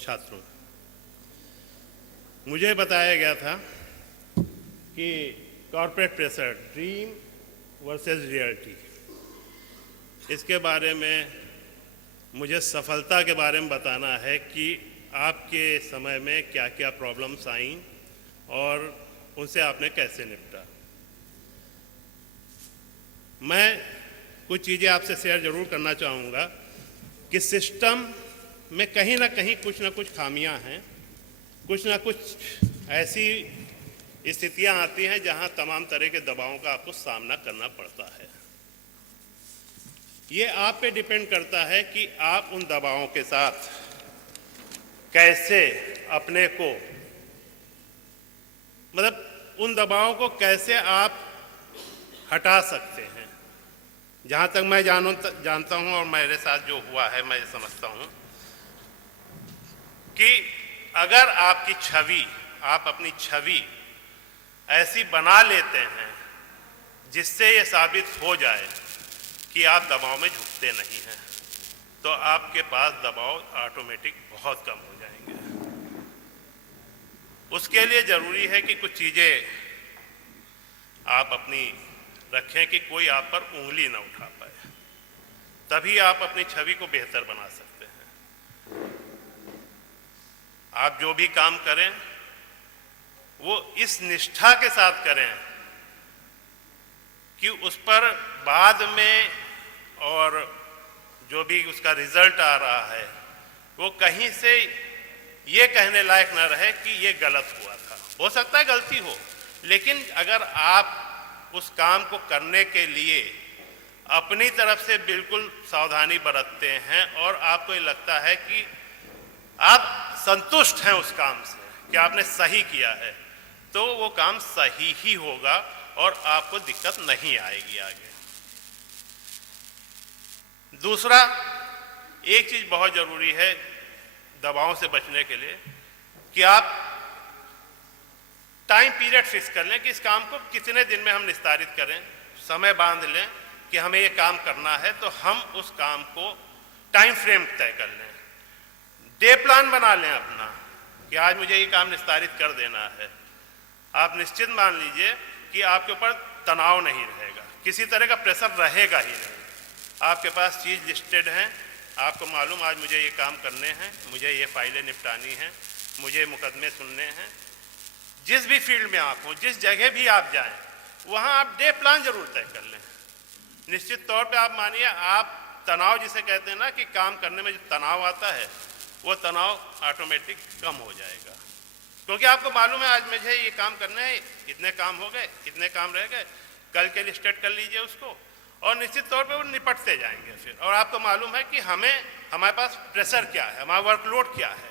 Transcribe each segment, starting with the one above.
छात्रों, मुझे बताया गया था कि corporate pressure, dream versus reality, इसके बारे में मुझे सफलता के बारे में बताना है कि आपके समय में क्या क्या प्रॉब्लम्स आईं और उनसे आपने कैसे निपटा। मैं कुछ चीज़ें आपसे शेयर जरूर करना चाहूँगा कि सिस्टम में कहीं ना कहीं कुछ ना कुछ खामियां हैं, कुछ ना कुछ ऐसी स्थितियां आती हैं जहां तमाम तरह के दबावों का आपको सामना करना पड़ता है। ये आप पे डिपेंड करता है कि आप उन दबावों के साथ कैसे अपने को, मतलब उन दबावों को कैसे आप हटा सकते हैं। जहां तक मैं जानता हूं और मेरे साथ जो हुआ है, मैं समझता हूं कि अगर आपकी छवि, आप अपनी छवि ऐसी बना लेते हैं जिससे ये साबित हो जाए कि आप दबाव में झुकते नहीं हैं, तो आपके पास दबाव ऑटोमेटिक बहुत कम हो जाएंगे। उसके लिए जरूरी है कि कुछ चीजें आप अपनी रखें कि कोई आप पर उंगली ना उठा पाए, तभी आप अपनी छवि को बेहतर बना सकते हैं। आप जो भी काम करें वो इस निष्ठा के साथ करें कि उस पर बाद में और जो भी उसका रिजल्ट आ रहा है वो कहीं से ये कहने लायक न रहे कि ये गलत हुआ था। हो सकता है गलती हो, लेकिन अगर आप उस काम को करने के लिए अपनी तरफ से बिल्कुल सावधानी बरतते हैं और आपको ये लगता है कि आप संतुष्ट हैं उस काम से कि आपने सही किया है, तो वो काम सही ही होगा और आपको दिक्कत नहीं आएगी आगे। दूसरा, एक चीज बहुत जरूरी है दबावों से बचने के लिए कि आप टाइम पीरियड फिक्स कर लें कि इस काम को कितने दिन में हम निस्तारित करें। समय बांध लें कि हमें ये काम करना है, तो हम उस काम को टाइम फ्रेम तय कर लें। डे प्लान बना लें अपना कि आज मुझे ये काम निस्तारित कर देना है। आप निश्चित मान लीजिए कि आपके ऊपर तनाव नहीं रहेगा, किसी तरह का प्रेशर रहेगा ही नहीं। आपके पास चीज़ लिस्टेड हैं, आपको मालूम आज मुझे ये काम करने हैं, मुझे ये फाइलें निपटानी हैं, मुझे मुकदमे सुनने हैं। जिस भी फील्ड में आप हो, जिस जगह भी आप जाएं, वहाँ आप डे प्लान जरूर तय कर लें। निश्चित तौर पे आप मानिए, आप तनाव जिसे कहते हैं ना कि काम करने में जो तनाव आता है, वो तनाव ऑटोमेटिक कम हो जाएगा, क्योंकि आपको मालूम है आज मुझे ये काम करना है, इतने काम हो गए, इतने काम रह गए, कल के लिए स्टार्ट कर लीजिए उसको, और निश्चित तौर पे वो निपटते जाएंगे फिर। और आपको मालूम है कि हमारे पास प्रेशर क्या है, हमारा वर्कलोड क्या है।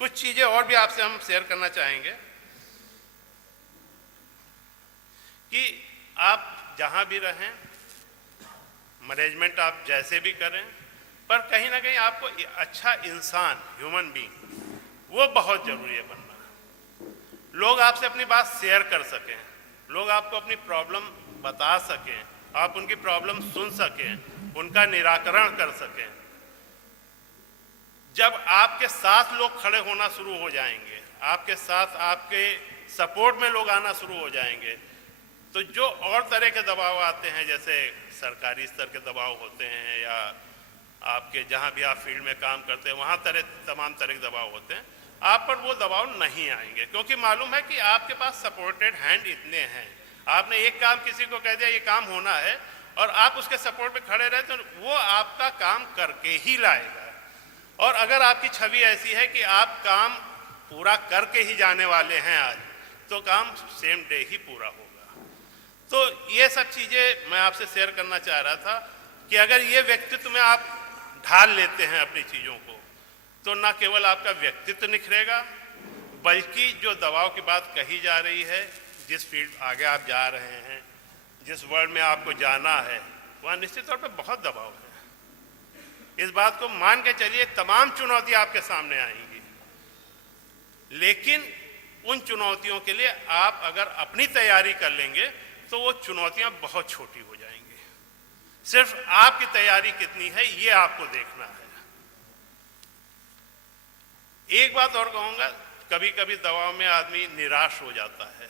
कुछ चीजें और भी आपसे हम शेयर करना चाहेंगे कि आप जहां भी रहें, मैनेजमेंट आप जैसे भी करें, पर कहीं ना कहीं आपको अच्छा इंसान, ह्यूमन बीइंग, वो बहुत जरूरी है बनना। लोग आपसे अपनी बात शेयर कर सकें, लोग आपको अपनी प्रॉब्लम बता सकें, आप उनकी प्रॉब्लम सुन सकें, उनका निराकरण कर सकें। जब आपके साथ लोग खड़े होना शुरू हो जाएंगे, आपके साथ आपके सपोर्ट में लोग आना शुरू हो जाएंगे, तो जो और तरह के दबाव आते हैं, जैसे सरकारी स्तर के दबाव होते हैं या आपके जहां भी आप फील्ड में काम करते हैं वहां तमाम तरह के दबाव होते हैं, आप पर वो दबाव नहीं आएंगे, क्योंकि मालूम है कि आपके पास सपोर्टेड हैंड इतने हैं। आपने एक काम किसी को कह दिया ये काम होना है और आप उसके सपोर्ट पे खड़े रहे, तो वो आपका काम करके ही लाएगा। और अगर आपकी छवि ऐसी है कि आप काम पूरा करके ही जाने वाले हैं आज, तो काम सेम डे ही पूरा होगा। तो ये सब चीजें मैं आपसे शेयर करना चाह रहा था कि अगर ये व्यक्तित्व में आप ढाल लेते हैं अपनी चीजों को, तो न केवल आपका व्यक्तित्व निखरेगा, बल्कि जो दबाव की बात कही जा रही है, जिस फील्ड आगे आप जा रहे हैं, जिस वर्ल्ड में आपको जाना है, वहाँ निश्चित तौर पे बहुत दबाव है। इस बात को मान के चलिए, तमाम चुनौतियां आपके सामने आएंगी, लेकिन उन चुनौतियों के लिए आप अगर अपनी तैयारी कर लेंगे तो वो चुनौतियां बहुत छोटी हो जाएंगी। सिर्फ आपकी तैयारी कितनी है ये आपको देखना है। एक बात और कहूँगा, कभी कभी दबाव में आदमी निराश हो जाता है।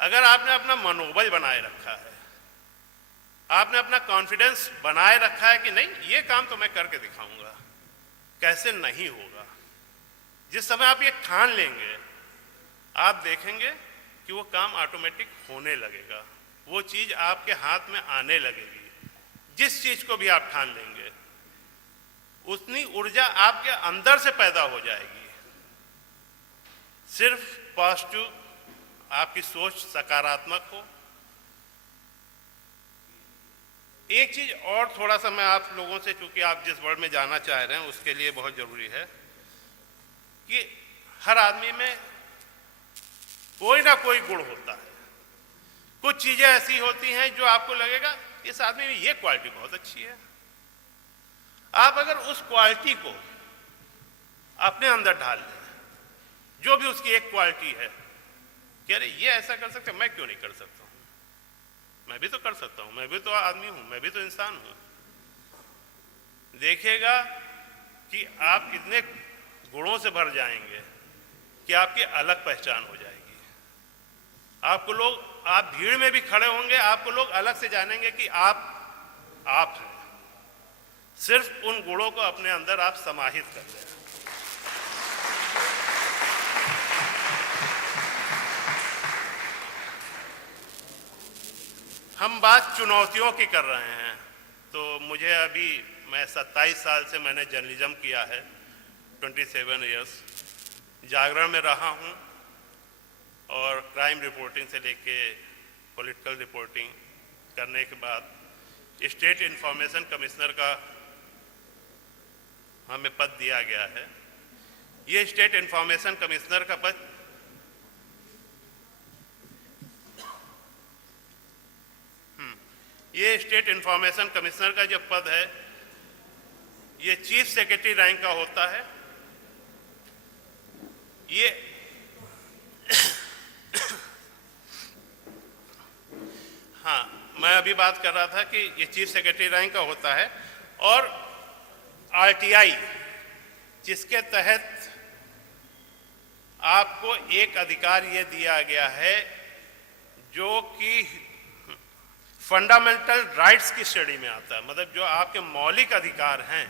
अगर आपने अपना मनोबल बनाए रखा है, आपने अपना कॉन्फिडेंस बनाए रखा है कि नहीं ये काम तो मैं करके दिखाऊंगा, कैसे नहीं होगा, जिस समय आप ये ठान लेंगे आप देखेंगे कि वो काम ऑटोमेटिक होने लगेगा, वो चीज आपके हाथ में आने लगेगी। जिस चीज को भी आप ठान लेंगे उतनी ऊर्जा आपके अंदर से पैदा हो जाएगी। सिर्फ पॉजिटिव आपकी सोच सकारात्मक हो। एक चीज और थोड़ा सा मैं आप लोगों से, चूंकि आप जिस वर्ड में जाना चाह रहे हैं उसके लिए बहुत जरूरी है कि हर आदमी में कोई ना कोई गुण होता है। कुछ चीजें ऐसी होती हैं जो आपको लगेगा इस आदमी में ये क्वालिटी बहुत अच्छी है। आप अगर उस क्वालिटी को अपने अंदर डाल लें, जो भी उसकी एक क्वालिटी है कि अरे ये ऐसा कर सकते, मैं क्यों नहीं कर सकता हूं, मैं भी तो कर सकता हूं, मैं भी तो आदमी हूं, मैं भी तो इंसान हूं, देखिएगा कि आप कितने गुणों से भर जाएंगे कि आपकी अलग पहचान हो जाएगी। आपको लोग, आप भीड़ में भी खड़े होंगे, आपको लोग अलग से जानेंगे कि आप हैं। सिर्फ उन गुणों को अपने अंदर आप समाहित कर लें। हम बात चुनौतियों की कर रहे हैं, तो मुझे अभी, मैं 27 साल से मैंने जर्नलिज्म किया है, 27 इयर्स जागरण में रहा हूं और क्राइम रिपोर्टिंग से लेके पॉलिटिकल रिपोर्टिंग करने के बाद स्टेट इंफॉर्मेशन कमिश्नर का हमें पद दिया गया है। ये स्टेट इंफॉर्मेशन कमिश्नर का पद ये स्टेट इंफॉर्मेशन कमिश्नर का जो पद है ये चीफ सेक्रेटरी रैंक का होता है। ये हाँ, मैं अभी बात कर रहा था कि ये चीफ सेक्रेटरी रैंक का होता है और आरटीआई, जिसके तहत आपको एक अधिकार ये दिया गया है जो कि फंडामेंटल राइट्स की श्रेणी में आता है, मतलब जो आपके मौलिक अधिकार हैं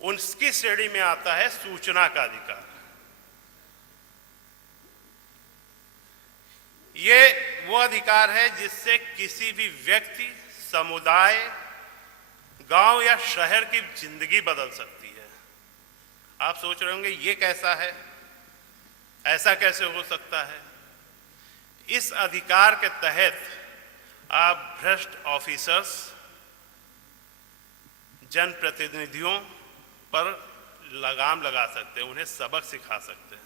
उसकी श्रेणी में आता है सूचना का अधिकार। ये वो अधिकार है जिससे किसी भी व्यक्ति, समुदाय, गांव या शहर की जिंदगी बदल सकती है। आप सोच रहे होंगे ये कैसा है, ऐसा कैसे हो सकता है। इस अधिकार के तहत आप भ्रष्ट ऑफिसर्स, जनप्रतिनिधियों पर लगाम लगा सकते हैं, उन्हें सबक सिखा सकते हैं।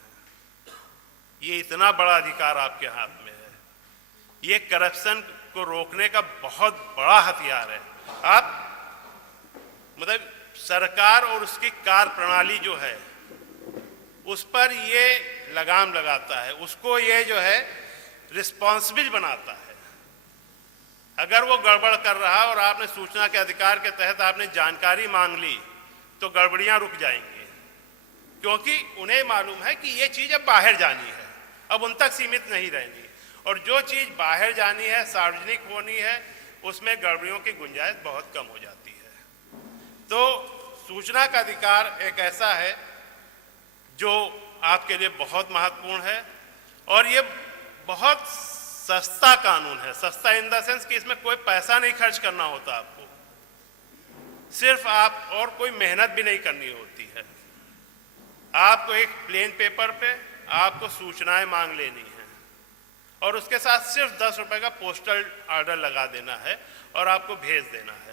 ये इतना बड़ा अधिकार आपके हाथ में है। ये करप्शन को रोकने का बहुत बड़ा हथियार है। आप, मतलब सरकार और उसकी कार्य प्रणाली जो है उस पर ये लगाम लगाता है, उसको ये जो है रिस्पॉन्सिबल बनाता है। अगर वो गड़बड़ कर रहा और आपने सूचना के अधिकार के तहत आपने जानकारी मांग ली तो गड़बड़ियां रुक जाएंगी, क्योंकि उन्हें मालूम है कि ये चीज अब बाहर जानी है, अब उन तक सीमित नहीं रहनी, और जो चीज बाहर जानी है, सार्वजनिक होनी है, उसमें गड़बड़ियों की गुंजाइश बहुत कम हो जाती है। तो सूचना का अधिकार एक ऐसा है जो आपके लिए बहुत महत्वपूर्ण है और ये बहुत सस्ता कानून है। सस्ता इन द सेंस कि इसमें कोई पैसा नहीं खर्च करना होता आपको, सिर्फ आप, और कोई मेहनत भी नहीं करनी होती है। आपको एक प्लेन पेपर पे आपको सूचनाएं मांग लेनी है और उसके साथ सिर्फ 10 रुपए का पोस्टल ऑर्डर लगा देना है और आपको भेज देना है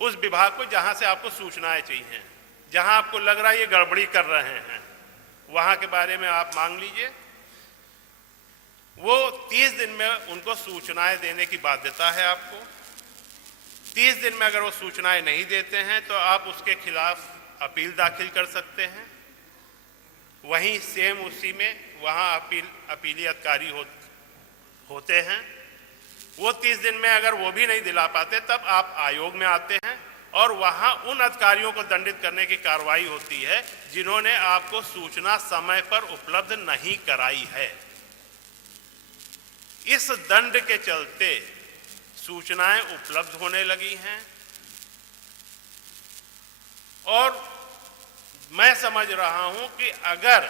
उस विभाग को जहां से आपको सूचनाएं चाहिए। जहां आपको लग रहा है ये गड़बड़ी कर रहे हैं, वहां के बारे में आप मांग लीजिए। वो 30 दिन में उनको सूचनाएं देने की बाध्यता है आपको। 30 दिन में अगर वो सूचनाएं नहीं देते हैं तो आप उसके खिलाफ अपील दाखिल कर सकते हैं। वहीं सेम उसी में वहाँ अपीली अधिकारी होते हैं। वो 30 दिन में अगर वो भी नहीं दिला पाते तब आप आयोग में आते हैं और वहां उन अधिकारियों को दंडित करने की कार्रवाई होती है जिन्होंने आपको सूचना समय पर उपलब्ध नहीं कराई है। इस दंड के चलते सूचनाएं उपलब्ध होने लगी हैं और मैं समझ रहा हूं कि अगर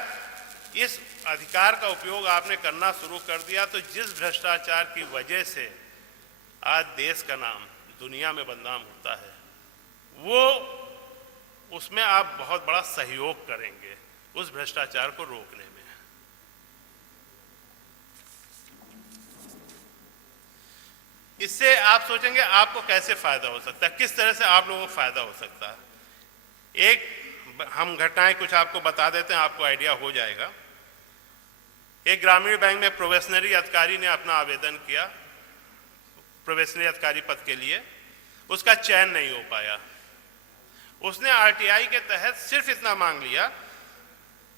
इस अधिकार का उपयोग आपने करना शुरू कर दिया तो जिस भ्रष्टाचार की वजह से आज देश का नाम दुनिया में बदनाम होता है वो उसमें आप बहुत बड़ा सहयोग करेंगे उस भ्रष्टाचार को रोकने में। इससे आप सोचेंगे आपको कैसे फायदा हो सकता है, किस तरह से आप लोगों को फायदा हो सकता है। एक हम घटनाएं कुछ आपको बता देते हैं, आपको आइडिया हो जाएगा। एक ग्रामीण बैंक में प्रोबेशनरी अधिकारी ने अपना आवेदन किया प्रोबेशनरी अधिकारी पद के लिए, उसका चयन नहीं हो पाया। उसने आरटीआई के तहत सिर्फ इतना मांग लिया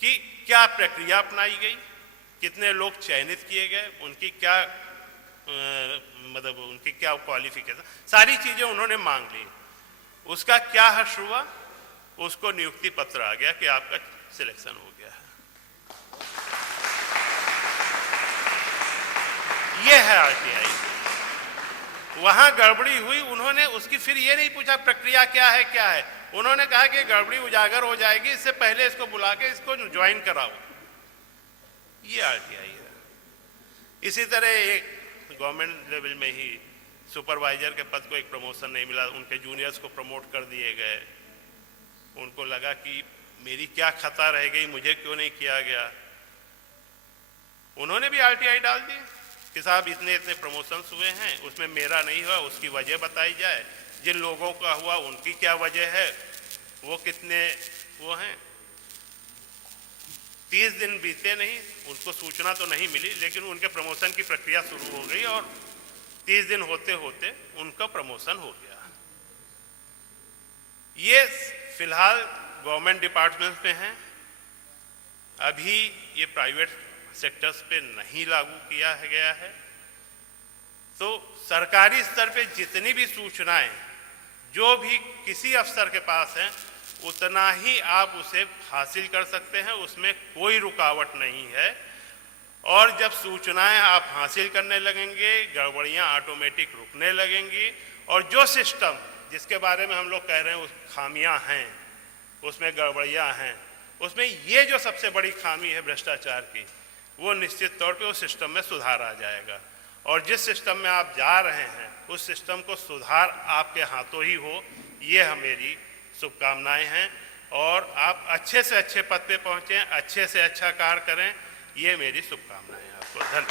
कि क्या प्रक्रिया अपनाई गई, कितने लोग चयनित किए गए, उनकी क्या उनकी क्या क्वालिफिकेशन, सारी चीजें उन्होंने मांग ली। उसका क्या हर्ष हुआ, उसको नियुक्ति पत्र आ गया कि आपका सिलेक्शन हो गया है। यह है आरटीआई। वहां गड़बड़ी हुई, उन्होंने उसकी फिर ये नहीं पूछा प्रक्रिया क्या है, उन्होंने कहा कि गड़बड़ी उजागर हो जाएगी, इससे पहले इसको बुला के इसको ज्वाइन कराओ। ये आरटीआई है। इसी तरह एक गवर्नमेंट लेवल में ही सुपरवाइजर के पद को एक प्रमोशन नहीं मिला, उनके जूनियर्स को प्रमोट कर दिए गए। उनको लगा कि मेरी क्या खता रह गई, मुझे क्यों नहीं किया गया। उन्होंने भी आरटीआई डाल दी कि साहब इतने इतने प्रमोशंस हुए हैं, उसमें मेरा नहीं हुआ, उसकी वजह बताई जाए, जिन लोगों का हुआ उनकी क्या वजह है, वो कितने वो हैं। 30 दिन बीते नहीं, उनको सूचना तो नहीं मिली, लेकिन उनके प्रमोशन की प्रक्रिया शुरू हो गई और 30 दिन होते होते उनका प्रमोशन हो गया। ये फिलहाल गवर्नमेंट डिपार्टमेंट्स में हैं, अभी ये प्राइवेट सेक्टर्स पे नहीं लागू किया गया है। तो सरकारी स्तर पे जितनी भी सूचनाएं जो भी किसी अफसर के पास हैं उतना ही आप उसे हासिल कर सकते हैं, उसमें कोई रुकावट नहीं है। और जब सूचनाएं आप हासिल करने लगेंगे, गड़बड़ियां ऑटोमेटिक रुकने लगेंगी और जो सिस्टम जिसके बारे में हम लोग कह रहे हैं उस खामियां हैं, उसमें गड़बड़ियां हैं, उसमें ये जो सबसे बड़ी खामी है भ्रष्टाचार की, वो निश्चित तौर पे उस सिस्टम में सुधार आ जाएगा। और जिस सिस्टम में आप जा रहे हैं उस सिस्टम को सुधार आपके हाथों ही हो, ये मेरी शुभकामनाएं हैं। और आप अच्छे से अच्छे पद पे पहुँचें, अच्छे से अच्छा कार्य करें, ये मेरी शुभकामनाएं हैं आपको। धन्यवाद।